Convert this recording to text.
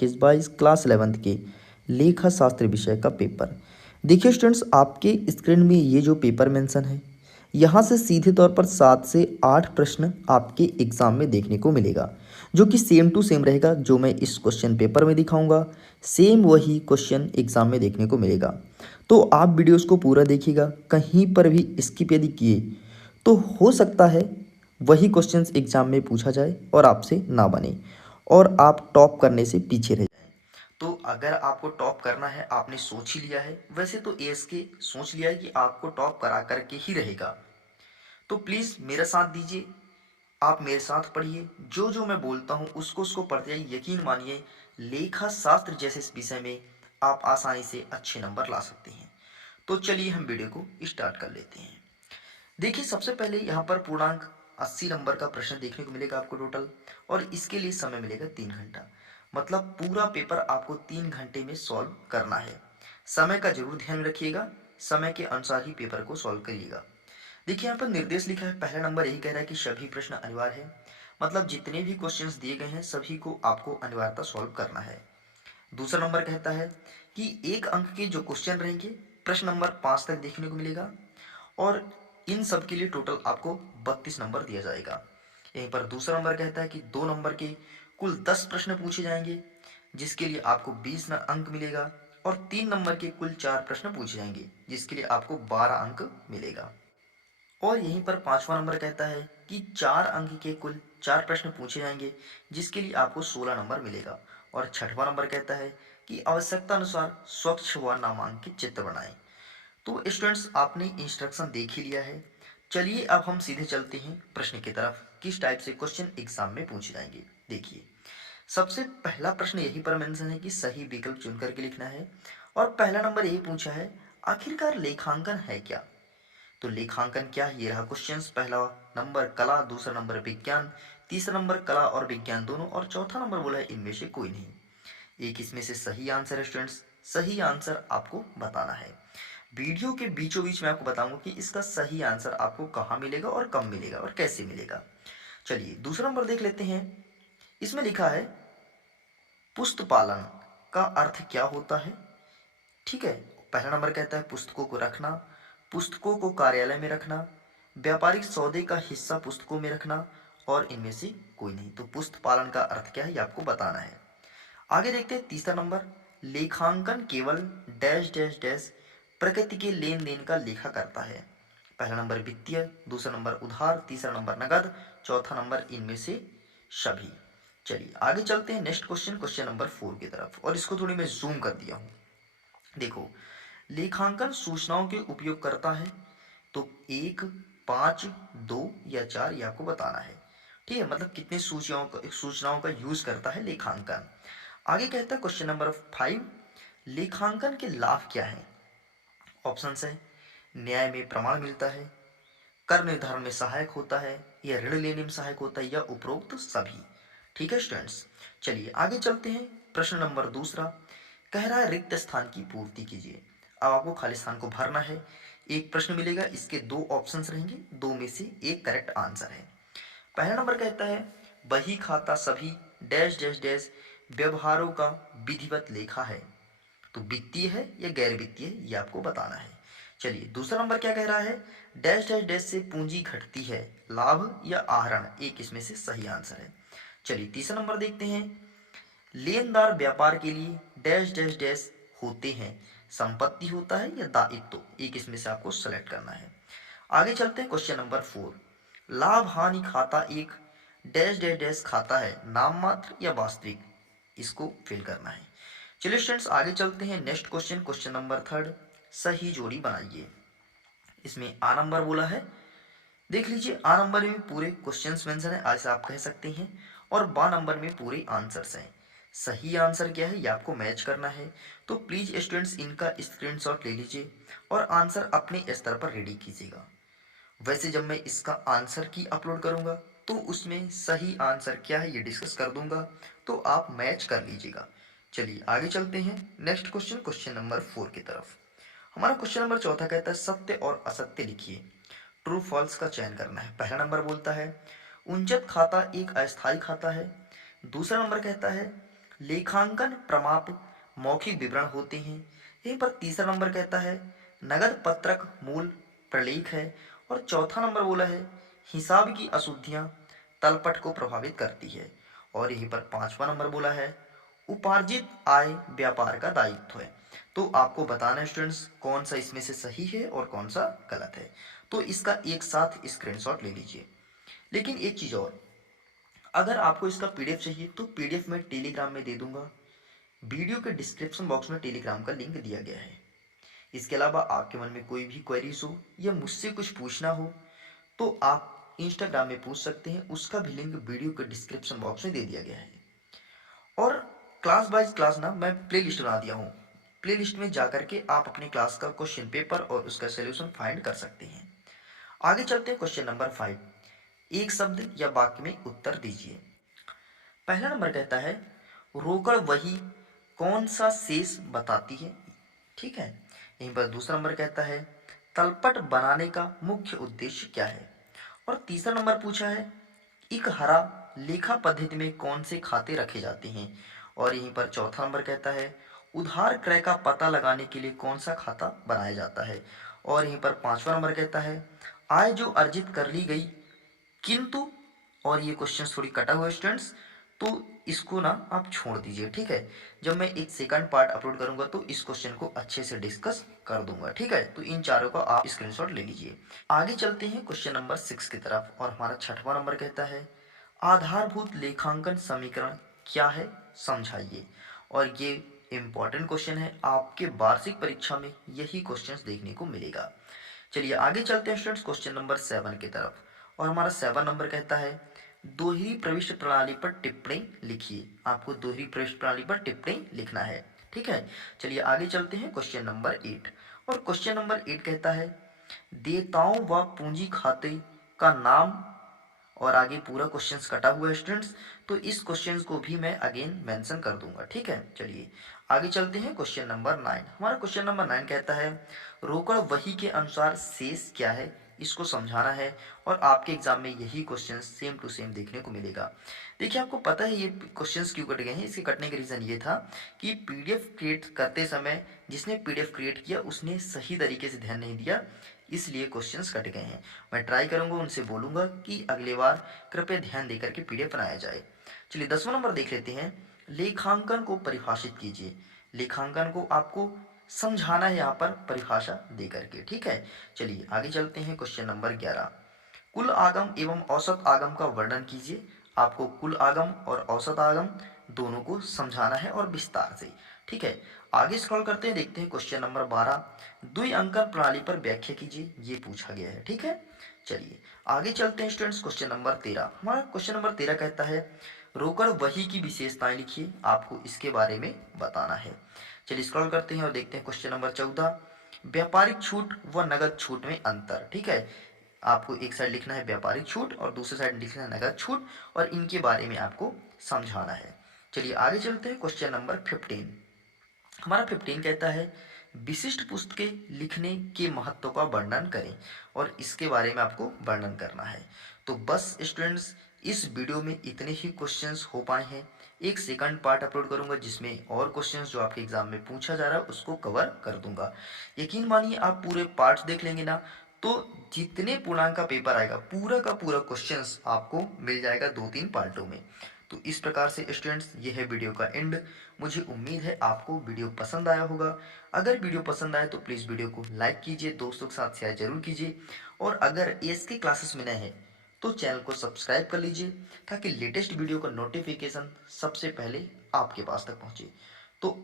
22 class 11th के लेखा शास्त्र विषय का पेपर। देखिए स्टूडेंट्स, आपके स्क्रीन में ये जो पेपर मेंशन है, यहाँ से सीधे तौर पर 7 से 8 प्रश्न आपके एग्जाम में देखने को मिलेगा, जो कि सेम टू सेम रहेगा। जो मैं इस क्वेश्चन पेपर में दिखाऊंगा, सेम वही क्वेश्चन एग्जाम में देखने को मिलेगा। तो आप वीडियोस को पूरा देखिएगा, कहीं पर भी स्किप यदि किए तो हो सकता है वही क्वेश्चंस एग्जाम में पूछा जाए और आपसे ना बने और आप टॉप करने से पीछे रह जाएं। तो अगर आपको टॉप करना है, आपने सोच ही लिया है, वैसे तो एएसके सोच लिया है कि आपको टॉप करा करके ही रहेगा, तो प्लीज़ मेरा साथ दीजिए, आप मेरे साथ पढ़िए, जो जो मैं बोलता हूँ उसको उसको पढ़ते जाइए। यकीन मानिए, लेखा शास्त्र जैसे इस विषय में आप आसानी से अच्छे नंबर ला सकते हैं। तो चलिए हम वीडियो को स्टार्ट कर लेते हैं। देखिए, सबसे पहले यहाँ पर पूर्णांक 80 नंबर का प्रश्न देखने को मिलेगा आपको टोटल, और इसके लिए समय मिलेगा 3 घंटा। मतलब पूरा पेपर आपको 3 घंटे में सॉल्व करना है। समय का जरूर ध्यान रखिएगा, समय के अनुसार ही पेपर को सॉल्व करिएगा। देखिए, यहाँ पर निर्देश लिखा है, पहला नंबर यही कह रहा है कि सभी प्रश्न अनिवार्य है। मतलब जितने भी क्वेश्चंस दिए गए हैं सभी को आपको अनिवार्यता सॉल्व करना है। दूसरा नंबर कहता है कि 1 अंक के जो क्वेश्चन रहेंगे प्रश्न नंबर 5 तक देखने को मिलेगा, और इन सब के लिए टोटल आपको 32 नंबर दिया जाएगा। यहीं पर दूसरा नंबर कहता है कि 2 नंबर के कुल 10 प्रश्न पूछे जाएंगे, जिसके लिए आपको 20 अंक मिलेगा, और 3 नंबर के कुल 4 प्रश्न पूछे जाएंगे, जिसके लिए आपको 12 अंक मिलेगा। और यहीं पर 5वां नंबर कहता है कि 4 अंक के कुल 4 प्रश्न पूछे जाएंगे, जिसके लिए आपको 16 नंबर मिलेगा। और 6वां नंबर कहता है कि आवश्यकता अनुसार स्वच्छ व नामांकित चित्र बनाएं। तो स्टूडेंट्स, आपने इंस्ट्रक्शन देख ही लिया है। चलिए अब हम सीधे चलते हैं प्रश्न की तरफ, किस टाइप से क्वेश्चन एग्जाम में पूछे जाएंगे। देखिए, सबसे पहला प्रश्न यही पर मेंशन है कि सही विकल्प चुन करके लिखना है, और पहला नंबर यही पूछा है, आखिरकार लेखांकन है क्या। तो लेखांकन क्या है, ये रहा क्वेश्चन। पहला नंबर कला, दूसरा नंबर विज्ञान, तीसरा नंबर कला और विज्ञान दोनों, और चौथा नंबर बोला है इनमें से कोई नहीं। एक इसमें से सही आंसर है स्टूडेंट्स, सही आंसर आपको बताना है। वीडियो के बीचों बीच में आपको बताऊंगा कि इसका सही आंसर आपको कहाँ मिलेगा और कब मिलेगा और कैसे मिलेगा। चलिए दूसरा नंबर देख लेते हैं। इसमें लिखा है, पुस्त पालन का अर्थ क्या होता है। ठीक है, पहला नंबर कहता है पुस्तकों को रखना, पुस्तकों को कार्यालय में रखना, व्यापारिक सौदे का हिस्सा पुस्तकों में रखना, और इनमें से कोई नहीं। तो पुस्त पालन का अर्थ क्या है ये आपको बताना है। आगे देखते हैं तीसरा नंबर, लेखांकन केवल डैश डैश डैश प्रकृति के लेन देन का लेखा करता है। पहला नंबर वित्तीय, दूसरा नंबर उधार, तीसरा नंबर नगद, चौथा नंबर इनमें से सभी। चलिए आगे चलते हैं नेक्स्ट क्वेश्चन, क्वेश्चन नंबर 4 की तरफ, और इसको थोड़ी मैं जूम कर दिया हूँ। देखो, लेखांकन सूचनाओं के उपयोग करता है, तो 1, 5, 2 या 4 ये आपको बताना है। ठीक है, मतलब कितने सूचनाओं का यूज करता है लेखांकन। आगे कहता है क्वेश्चन नंबर 5, लेखांकन के लाभ क्या है। ऑप्शन है, न्याय में प्रमाण मिलता है, कर निर्धारण में सहायक होता है, या ऋण लेने में सहायक होता है, या उपरोक्त सभी। ठीक है स्टूडेंट्स, चलिए आगे चलते हैं। प्रश्न नंबर दूसरा कह रहा है, रिक्त स्थान की पूर्ति कीजिए। अब आपको खाली स्थान को भरना है। एक प्रश्न मिलेगा, इसके 2 ऑप्शंस रहेंगे, 2 में से एक करेक्ट आंसर है। पहला नंबर कहता है, बही खाता सभी डैश डैश डैश व्यवहारों का विधिवत लेखा है। तो वित्तीय है या गैर वित्तीय है ये आपको बताना है। चलिए दूसरा नंबर क्या कह रहा है, डैश डैश डैश से पूंजी घटती है, लाभ या आहरण, एक इसमें से सही आंसर है। चलिए तीसरा नंबर देखते हैं, लेनदार व्यापार के लिए डैश डैश डैश होते हैं, संपत्ति होता है या दायित्व, एक इसमें से आपको सेलेक्ट करना है। आगे चलते हैं क्वेश्चन नंबर 4, लाभ हानि खाता एक डैश डैश डैश खाता है, नाम मात्र या वास्तविक, इसको फिल करना है। चलिए स्टूडेंट्स आगे चलते हैं नेक्स्ट क्वेश्चन, क्वेश्चन नंबर 3, सही जोड़ी बनाइए। इसमें आ नंबर बोला है, देख लीजिए आ नंबर में पूरे क्वेश्चंस मेंशन है, ऐसा आप कह सकते हैं, और बा नंबर में पूरे आंसर्स हैं। सही आंसर क्या है ये आपको मैच करना है। तो प्लीज स्टूडेंट्स इनका स्क्रीनशॉट ले लीजिए और आंसर अपने स्तर पर रेडी कीजिएगा। वैसे जब मैं इसका आंसर की अपलोड करूंगा तो उसमें सही आंसर क्या है ये डिस्कस कर दूंगा, तो आप मैच कर लीजिएगा। चलिए आगे चलते हैं नेक्स्ट क्वेश्चन, क्वेश्चन नंबर 4 की तरफ। हमारा क्वेश्चन नंबर चौथा कहता है, सत्य और असत्य लिखिए, ट्रू फॉल्स का चयन करना है। पहला नंबर बोलता है, उंचत खाता एक अस्थायी खाता है। दूसरा नंबर कहता है, लेखांकन प्रमाप मौखिक विवरण होते हैं। यहीं पर तीसरा नंबर कहता है नगद पत्रक मूल प्रलेख है। और चौथा नंबर बोला है हिसाब की अशुद्धियां तलपट को प्रभावित करती है। और यहीं पर पांचवा नंबर बोला है उपार्जित आय व्यापार का दायित्व है। तो आपको बताना है स्टूडेंट्स कौन सा इसमें से सही है और कौन सा गलत है। तो इसका एक साथ स्क्रीनशॉट ले लीजिए। लेकिन एक चीज और, अगर आपको इसका पीडीएफ चाहिए तो पीडीएफ मैं टेलीग्राम में दे दूंगा। वीडियो के डिस्क्रिप्शन बॉक्स में टेलीग्राम का लिंक दिया गया है। इसके अलावा आपके मन में कोई भी क्वेरीज हो या मुझसे कुछ पूछना हो तो आप इंस्टाग्राम में पूछ सकते हैं, उसका भी लिंक वीडियो के डिस्क्रिप्शन बॉक्स में दे दिया गया है। और क्लास बाय क्लास ना मैं प्ले लिस्ट बना दिया हूँ। प्ले लिस्ट में जाकर के आप अपनी क्लास का क्वेश्चन पेपर और उसका सोल्यूशन फाइंड कर सकते हैं। आगे चलते हैं क्वेश्चन नंबर 5। एक शब्द या वाक्य में उत्तर दीजिए। पहला नंबर कहता है रोकड़ वही कौन सा शेष बताती है। ठीक है। यहीं पर दूसरा नंबर कहता है तलपट बनाने का मुख्य उद्देश्य क्या है। और तीसरा नंबर पूछा है एक हरा लेखा पद्धति में कौन से खाते रखे जाते हैं। और यहीं पर चौथा नंबर कहता है उधार क्रय का पता लगाने के लिए कौन सा खाता बनाया जाता है। और यहीं पर पांचवा नंबर कहता है आय जो अर्जित कर ली गई किंतु, और ये क्वेश्चन थोड़ी कटा हुआ है स्टूडेंट्स, तो इसको ना आप छोड़ दीजिए। ठीक है। जब मैं एक सेकंड पार्ट अपलोड करूंगा तो इस क्वेश्चन को अच्छे से डिस्कस कर दूंगा। ठीक है। तो इन चारों का आप स्क्रीनशॉट ले लीजिए। आगे चलते हैं क्वेश्चन नंबर 6 की तरफ। और हमारा छठवां नंबर कहता है आधारभूत लेखांकन समीकरण क्या है समझाइए। और ये इंपॉर्टेंट क्वेश्चन है, आपके वार्षिक परीक्षा में यही क्वेश्चन देखने को मिलेगा। चलिए आगे चलते हैं स्टूडेंट्स क्वेश्चन नंबर 7 की तरफ। और हमारा 7 नंबर कहता है दोहरी प्रविष्टि प्रणाली पर टिप्पणी लिखिए। आपको दोहरी प्रविष्टि प्रणाली पर टिप्पणी लिखना है। ठीक है। चलिए आगे चलते हैं क्वेश्चन नंबर 8। और क्वेश्चन नंबर 8 कहता है देयताओं व पूंजी खाते का नाम, और आगे पूरा क्वेश्चंस कटा हुआ है स्टूडेंट्स, तो इस क्वेश्चंस को भी मैं अगेन मेंशन कर दूंगा। ठीक है। चलिए आगे चलते हैं क्वेश्चन नंबर 9। हमारा क्वेश्चन नंबर 9 कहता है रोकड़ वही के अनुसार शेष क्या है, इसको समझाना है। और आपके एग्जाम में यही क्वेश्चन सेम टू सेम देखने को मिलेगा। देखिए आपको पता है ये क्वेश्चंस क्यों कट गए हैं। इसके कटने का रीजन ये था कि पीडीएफ क्रिएट करते समय जिसने पीडीएफ क्रिएट किया उसने सही तरीके से ध्यान नहीं दिया, इसलिए क्वेश्चंस कट गए हैं। मैं ट्राई करूंगा, उनसे बोलूंगा कि अगली बार कृपया ध्यान देकर के पीडीएफ बनाया जाए। चलिए 10वां नंबर देख लेते हैं लेखांकन को परिभाषित कीजिए। लेखांकन को आपको समझाना है यहाँ पर परिभाषा दे करके। ठीक है। चलिए आगे चलते हैं क्वेश्चन नंबर 11। कुल आगम एवं औसत आगम का वर्णन कीजिए। आपको कुल आगम और औसत आगम दोनों को समझाना है और विस्तार से। ठीक है। आगे स्क्रॉल करते हैं, देखते हैं क्वेश्चन नंबर 12 द्विअंकन प्रणाली पर व्याख्या कीजिए, ये पूछा गया है। ठीक है। चलिए आगे चलते हैं स्टूडेंट्स क्वेश्चन नंबर 13। हमारा क्वेश्चन नंबर 13 कहता है रोकड़ वही की विशेषताएं लिखिए, आपको इसके बारे में बताना है। चलिए स्क्रॉल करते हैं और देखते हैं क्वेश्चन नंबर 14 व्यापारिक छूट व नगद छूट में अंतर। ठीक है। आपको एक साइड लिखना है व्यापारिक छूट और दूसरी साइड लिखना है नगद छूट, और इनके बारे में आपको समझाना है। चलिए आगे चलते हैं क्वेश्चन नंबर 15। हमारा 15 कहता है विशिष्ट पुस्तकें लिखने के महत्व का वर्णन करें, और इसके बारे में आपको वर्णन करना है। तो बस स्टूडेंट्स इस वीडियो में इतने ही क्वेश्चंस हो पाए हैं। एक सेकंड पार्ट अपलोड करूंगा जिसमें और क्वेश्चंस जो आपके एग्जाम में पूछा जा रहा है उसको कवर कर दूंगा। यकीन मानिए आप पूरे पार्ट्स देख लेंगे ना तो जितने पूर्णांक का पेपर आएगा पूरा का पूरा क्वेश्चंस आपको मिल जाएगा 2-3 पार्टों में। तो इस प्रकार से स्टूडेंट्स ये है वीडियो का एंड। मुझे उम्मीद है आपको वीडियो पसंद आया होगा। अगर वीडियो पसंद आए तो प्लीज़ वीडियो को लाइक कीजिए, दोस्तों के साथ शेयर जरूर कीजिए, और अगर एएसके क्लासेस में नए हैं तो चैनल को सब्सक्राइब कर लीजिए ताकि लेटेस्ट वीडियो का नोटिफिकेशन सबसे पहले आपके पास तक पहुंचे। तो